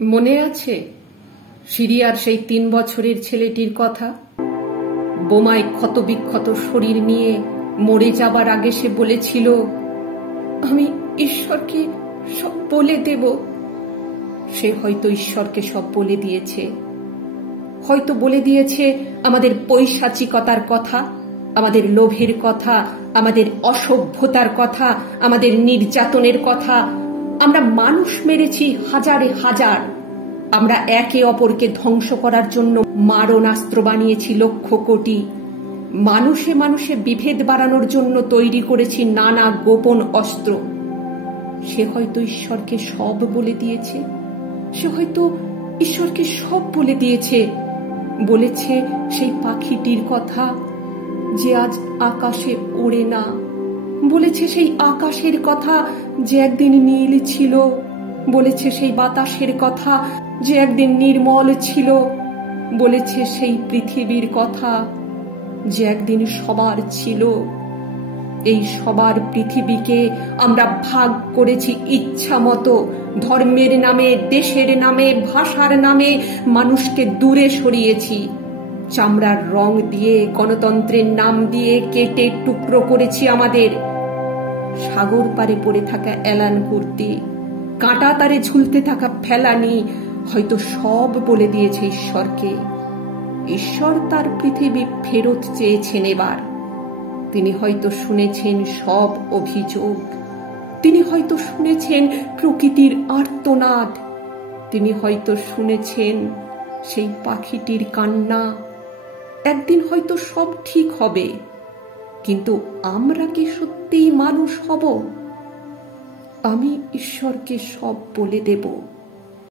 মনে আছে সিরিয়ার সেই 3 বছরের ছেলেটির কথা? বোমায় ক্ষতবিক্ষত শরীর নিয়ে মরে যাবার আগে সে বলেছিল, আমি ঈশ্বরকে সব বলে দেব। সে হয়তো ঈশ্বরকে সব বলে দিয়েছে, হয়তো বলে দিয়েছে আমাদের পৈশাচিকতার কথা, আমাদের লোভের কথা, আমাদের অসভ্যতার কথা, আমাদের নির্যাতনের কথা। আমরা মানুষ মেরেছি হাজারে হাজার। আমরা একে অপরকে ধ্বংস করার জন্য মারণাস্ত্র বানিয়েছি লক্ষ কোটি। মানুষে মানুষে বিভেদ বাড়ানোর জন্য তৈরি করেছি নানা গোপন অস্ত্র। সে হয়তো ঈশ্বরকে সব বলে দিয়েছে, সে হয়তো ঈশ্বরকে সব বলে দিয়েছে। বলেছে সেই পাখিটির কথা যে আজ আকাশে ওড়ে না, বলেছে সেই আকাশের কথা যে একদিন নীল ছিল, বলেছে সেই বাতাসের কথা যে একদিন নির্মল ছিল, বলেছে সেই পৃথিবীর কথা যে একদিন সবার ছিল। এই সবার পৃথিবীকে আমরা ভাগ করেছি ইচ্ছা মতো, ধর্মের নামে, দেশের নামে, ভাষার নামে মানুষকে দূরে সরিয়েছি। চামড়ার রং দিয়ে, গণতন্ত্রের নাম দিয়ে কেটে টুকরো করেছি আমাদের। সাগর পারে পড়ে থাকা এলান কুর্তি, কাঁটা তারে ঝুলতে থাকা ফেলানি হয়তো সব বলে দিয়েছে ঈশ্বরকে। ঈশ্বর তার পৃথিবী ফেরত চেয়েছেন এবার। তিনি হয়তো শুনেছেন সব অভিযোগ, তিনি হয়তো শুনেছেন প্রকৃতির আর্তনাদ, তিনি হয়তো শুনেছেন সেই পাখিটির কান্না। একদিন হয়তো সব ঠিক হবে, কিন্তু আমরা কি সত্যিই মানুষ হব? আমি ঈশ্বরকে সব বলে দেব।